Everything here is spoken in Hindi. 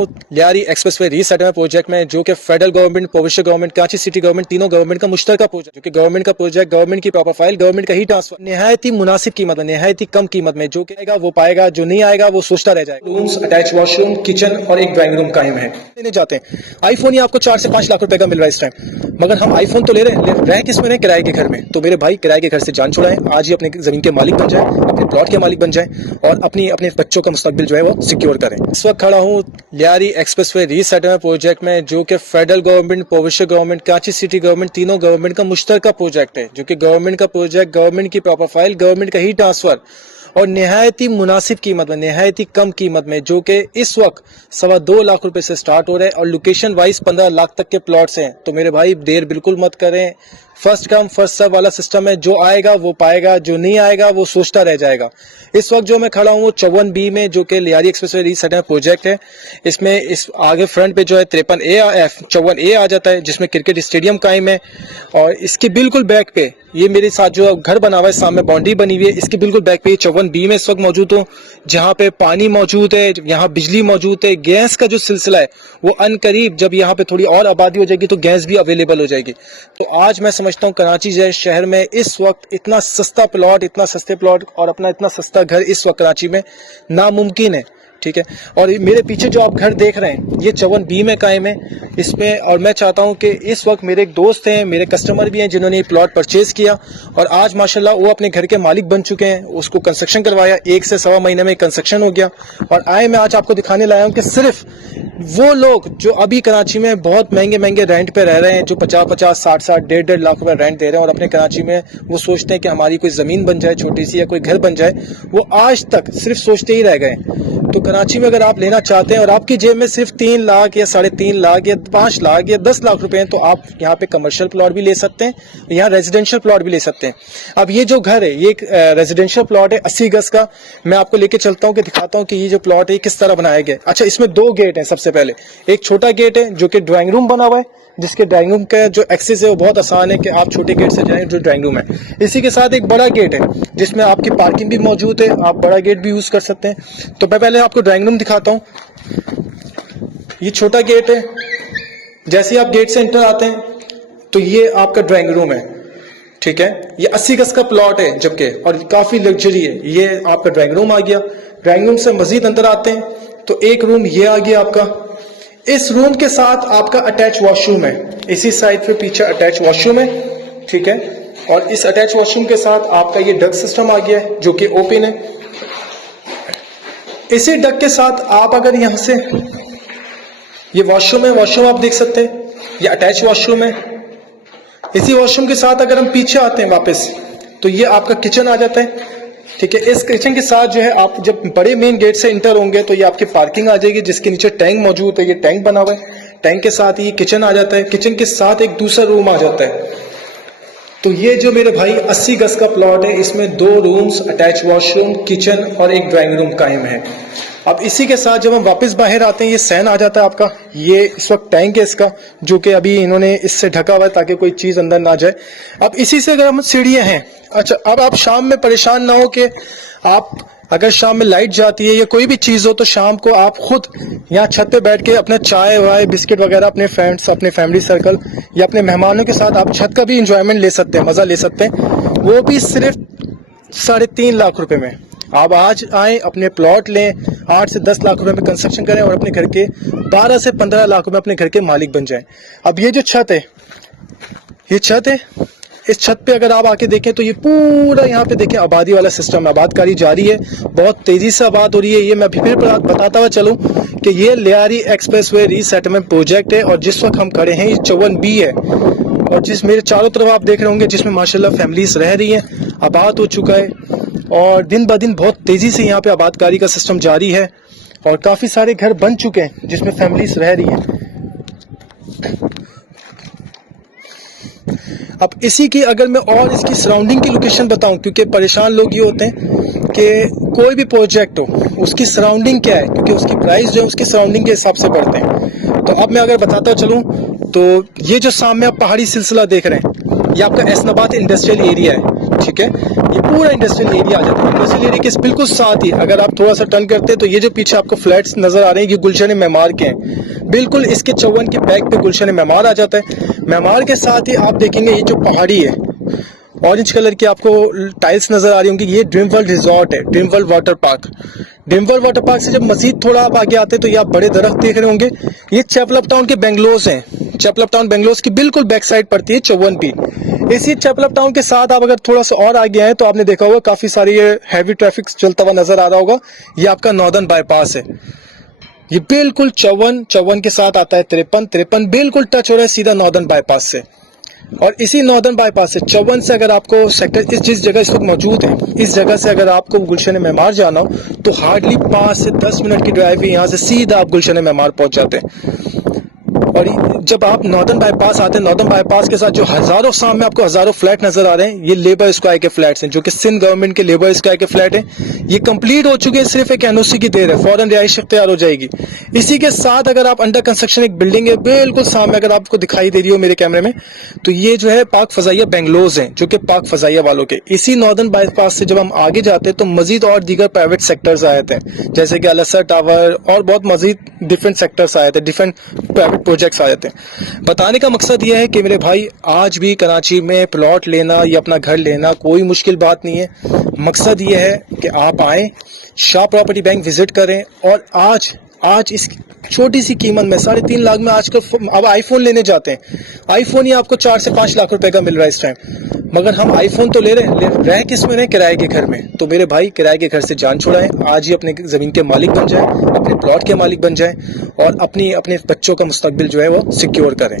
लियारी एक्सप्रेसवे रीसेटलमेंट प्रोजेक्ट में, जो कि federal government, provincial government, Karachi city government, तीनों गवर्नमेंट का मुश्तरका प्रोजेक्ट, जो कि गवर्नमेंट का प्रोजेक्ट, गवर्नमेंट की प्रॉपर फाइल, गवर्नमेंट का ही ट्रांसफर, निहायत ही मुनासिब कीमत में, निहायत ही कम कीमत में, जो आएगा वो पाएगा, जो नहीं आएगा वो सोचता रह जाएगा। रूम्स, अटैच वॉशरूम, किचन और एक ड्राइंग रूम कायम है। लेने जाते हैं आईफोन ही आपको 4 से 5 लाख रुपए का मिल रहा है इस टाइम, मगर हम आईफोन तो ले रहे किस में, किराए के घर में। तो मेरे भाई किराए के घर से जान छुड़ाएं, आज ही अपने जमीन के मालिक बन जाए, अपने प्लॉट के मालिक बन जाए और अपने बच्चों का मुस्तकबिल जो है वो सिक्योर करें। इस वक्त खड़ा हूँ लियारी एक्सप्रेसवे रीसेटलमेंट प्रोजेक्ट में, जो कि federal government, provincial government, Karachi city government, तीनों गवर्नमेंट का मुश्तरका प्रोजेक्ट है, जो कि गवर्नमेंट का प्रोजेक्ट, गवर्नमेंट की प्रॉपर फाइल, गवर्नमेंट का ही ट्रांसफर और निहायत ही मुनासिब कीमत में, निहायत ही कम कीमत में, जो कि इस वक्त 2.25 लाख रुपए से स्टार्ट हो रहे हैं और लोकेशन वाइज 15 लाख तक के प्लॉट्स हैं। तो मेरे भाई देर बिल्कुल मत करें, फर्स्ट कम फर्स्ट सर्व वाला सिस्टम है, जो आएगा वो पाएगा, जो नहीं आएगा वो सोचता रह जाएगा। इस वक्त जो मैं खड़ा हूँ 54B में, जो कि लियारी एक्सप्रेसवे रीसेटलमेंट प्रोजेक्ट है। इसमें इस आगे फ्रंट पे जो है 54A आ जाता है, जिसमें क्रिकेट स्टेडियम कायम है और इसके बिल्कुल बैक पे ये मेरे साथ जो घर बना हुआ है, सामने बाउंड्री बनी हुई है, इसके बिल्कुल बैक पे 54B में इस वक्त मौजूद हूँ, जहाँ पे पानी मौजूद है, यहाँ बिजली मौजूद है, गैस का जो सिलसिला है वो अनकरीब जब यहाँ पे थोड़ी और आबादी हो जाएगी तो गैस भी अवेलेबल हो जाएगी। तो आज मैं समझता हूँ कराची जैसे शहर में इस वक्त इतना सस्ता प्लॉट, इतना सस्ते प्लॉट और अपना इतना सस्ता घर इस वक्त कराची में नामुमकिन है। ठीक है, और मेरे पीछे जो आप घर देख रहे हैं ये 54B में कायम है इसमें। और मैं चाहता हूं कि इस वक्त मेरे एक दोस्त हैं, मेरे कस्टमर भी हैं, जिन्होंने ये प्लॉट परचेज किया और आज माशाल्लाह वो अपने घर के मालिक बन चुके हैं। उसको कंस्ट्रक्शन करवाया, 1 से सवा महीने में कंस्ट्रक्शन हो गया और मैं आज आपको दिखाने लाया हूं कि सिर्फ वो लोग जो अभी कराची में बहुत महंगे महंगे रेंट पे रह रहे हैं, जो 50-50, 60-60, 1.5 लाख रुपए रेंट दे रहे हैं और अपने कराची में वो सोचते हैं कि हमारी कोई जमीन बन जाए छोटी सी या कोई घर बन जाए, वो आज तक सिर्फ सोचते ही रह गए। तो कराची में अगर आप लेना चाहते हैं और आपकी जेब में सिर्फ 3 लाख या 3.5 लाख या 5 लाख या 10 लाख रुपए हैं, तो आप यहाँ पे कमर्शियल प्लॉट भी ले सकते हैं, यहाँ रेजिडेंशियल प्लॉट भी ले सकते हैं। अब ये जो घर है ये एक रेजिडेंशियल प्लॉट है 80 गज का। मैं आपको लेके चलता हूँ कि दिखाता हूँ कि ये जो प्लॉट है किस तरह बनाया गया। अच्छा, इसमें 2 गेट हैं। सबसे पहले एक छोटा गेट है जो कि ड्राइंग रूम बना हुआ है, जिसके ड्राइंग रूम का जो एक्सेस है वो बहुत आसान है कि आप छोटे गेट से जाएं जो ड्राइंग रूम है। इसी के साथ एक बड़ा गेट है जिसमें आपकी पार्किंग भी मौजूद है, आप बड़ा गेट भी यूज कर सकते हैं। तो मैं पहले आपको ड्राइंग रूम दिखाता हूँ। ये छोटा गेट है, जैसे ही आप गेट से एंटर आते हैं तो ये आपका ड्राइंग रूम है। ठीक है, ये 80 गज का प्लॉट है जबकि, और काफी लग्जरी है। ये आपका ड्राइंग रूम आ गया। ड्राइंग रूम से मजीद अंदर आते हैं तो एक रूम ये आ गया आपका। इस रूम के साथ आपका अटैच वॉशरूम है, इसी साइड पे पीछे अटैच वॉशरूम है। ठीक है, और इस अटैच वॉशरूम के साथ आपका ये डक सिस्टम आ गया है जो कि ओपन है। इसी डक के साथ आप अगर यहां से, ये वॉशरूम है, वॉशरूम आप देख सकते हैं, ये अटैच वॉशरूम है। इसी वॉशरूम के साथ अगर हम पीछे आते हैं वापस तो ये आपका किचन आ जाता है। ठीक है, इस किचन के साथ जो है आप जब बड़े मेन गेट से इंटर होंगे तो ये आपकी पार्किंग आ जाएगी, जिसके नीचे टैंक मौजूद है। ये टैंक बना हुआ है, टैंक के साथ ये किचन आ जाता है। किचन के साथ एक दूसरा रूम आ जाता है। तो ये जो मेरे भाई 80 गज का प्लॉट है, इसमें 2 रूम्स, अटैच वॉशरूम, किचन और एक ड्राइंग रूम कायम है। अब इसी के साथ जब हम वापस बाहर आते हैं, ये सैन आ जाता है आपका। ये इस वक्त टैंक है इसका, जो कि अभी इन्होंने इससे ढका हुआ है ताकि कोई चीज अंदर ना जाए। अब इसी से अगर हम सीढ़ियां हैं। अच्छा, अब आप शाम में परेशान ना हो कि आप अगर शाम में लाइट जाती है या कोई भी चीज हो तो शाम को आप खुद यहाँ छत पे बैठ के अपना चाय वाय बिस्किट वगैरह अपने फ्रेंड्स, अपने फैमिली सर्कल या अपने मेहमानों के साथ आप छत का भी इंजॉयमेंट ले सकते हैं, मजा ले सकते हैं, वो भी सिर्फ 3.5 लाख रुपए में। आप आज आए, अपने प्लॉट लें, 8 से 10 लाख रुपए में कंस्ट्रक्शन करें और अपने घर के 12 से 15 लाख रुपए अपने घर के मालिक बन जाएं। अब ये जो छत है, ये छत है, इस छत पे अगर आप आके देखें तो ये पूरा यहाँ पे देखें आबादी वाला सिस्टम है, आबादकारी जारी है, बहुत तेजी से आबाद हो रही है। ये मैं फिर बताता हुआ चलूं कि ये लियारी एक्सप्रेसवे रीसेटलमेंट प्रोजेक्ट है और जिस वक्त हम खड़े हैं ये 54B है और जिस मेरे चारों तरफ आप देख रहे होंगे जिसमें माशाल्लाह फैमिलीज रह रही हैं, आबाद हो चुका है और दिन ब दिन बहुत तेजी से यहाँ पे आबादकारी का सिस्टम जारी है और काफी सारे घर बन चुके हैं जिसमें फैमिलीज रह रही हैं। अब इसी की अगर मैं और इसकी सराउंडिंग की लोकेशन बताऊं, क्योंकि परेशान लोग ये होते हैं कि कोई भी प्रोजेक्ट हो उसकी सराउंडिंग क्या है, क्योंकि उसकी प्राइस जो है उसकी सराउंडिंग के हिसाब से बढ़ते हैं। तो अब मैं अगर बताता चलूं तो ये जो सामने आप पहाड़ी सिलसिला देख रहे हैं ये आपका एसनाबाद इंडस्ट्रियल एरिया है। ठीक है, ये पूरा इंडस्ट्रियल एरिया आ जाता है। इंडस्ट्रियल एरिया के बिल्कुल साथ ही अगर आप थोड़ा सा टर्न करते हैं तो ये जो पीछे आपको फ्लैट्स नजर आ रहे हैं ये गुलशन मेमार के हैं। बिल्कुल इसके 54 के बैक पे गुलशन मेमार आ जाता है। मेमार के साथ ही आप देखेंगे ये जो पहाड़ी है ऑरेंज कलर की आपको टाइल्स नजर आ रही होंगी, ये ड्रीम वर्ल्ड रिजॉर्ट है, dream world water park. Dream world water park से जब मजीद थोड़ा आप आगे आते हैं तो ये आप बड़े दरख्त देख रहे होंगे। ये चैपलअप टाउन के बेंगलोज हैं। चैपलअप टाउन बेंगलोज की बिल्कुल बैक साइड पड़ती है 54B। इसी चैपलअप टाउन के साथ आप अगर थोड़ा सा और आगे आए तो आपने देखा होगा काफी सारी हैवी ट्रैफिक चलता हुआ नजर आ रहा होगा। ये आपका नॉर्दर्न बाईपास है। ये बिल्कुल 54 के साथ आता है 53 बिल्कुल टच हो रहा है सीधा नॉर्दर्न बाईपास से। और इसी नॉर्दर्न बाईपास से 54 से अगर आपको सेक्टर इस जिस जगह इस वक्त मौजूद है इस जगह से अगर आपको गुलशन मेमार जाना हो तो हार्डली 5 से 10 मिनट की ड्राइव है, यहाँ से सीधा आप गुलशन मेमार पहुंच जाते हैं। और जब आप नॉर्दर्न बाईपास आते हैं, नॉर्दर्न बाईपास के साथ जो हजारों सामने आपको हजारों फ्लैट नजर आ रहे हैं, ये लेबर स्क्वायर के फ्लैट्स हैं जो कि सिंध गवर्नमेंट के लेबर स्क्वायर के फ्लैट हैं। ये कंप्लीट हो चुके हैं, सिर्फ एक एनओसी की देर है, फौरन रिहाइश तैयार हो जाएगी। इसी के साथ अगर आप अंडर कंस्ट्रक्शन एक बिल्डिंग है बिल्कुल सामने अगर आपको दिखाई दे रही हो मेरे कैमरे में, तो ये जो है पाक फजाइया बेंगलोज हैं जो कि पाक फजाइया वालों के। इसी नॉर्दर्न बाईपास से जब हम आगे जाते हैं तो मजीद और दीगर प्राइवेट सेक्टर्स आए थे जैसे कि अलसर टावर और बहुत मजीद डिफरेंट सेक्टर्स आए थे, डिफरेंट प्राइवेट प्रोजेक्ट्स आए थे। बताने का मकसद यह है कि मेरे भाई आज भी कराची में प्लॉट लेना या अपना घर लेना कोई मुश्किल बात नहीं है। मकसद यह है कि आप आए, शाह प्रॉपर्टी बैंक विजिट करें और आज इस छोटी सी कीमत में 3.5 लाख में आजकल अब आईफोन लेने जाते हैं। आईफोन ही आपको 4 से 5 लाख रुपए का मिल रहा है इस टाइम, मगर हम आईफोन तो ले रहे किस में रहे, किराए के घर में। तो मेरे भाई किराए के घर से जान छुड़ाएं, आज ही अपने जमीन के मालिक बन जाएं, अपने प्लॉट के मालिक बन जाएं और अपने बच्चों का मुस्तकबिल जो है वो सिक्योर करें।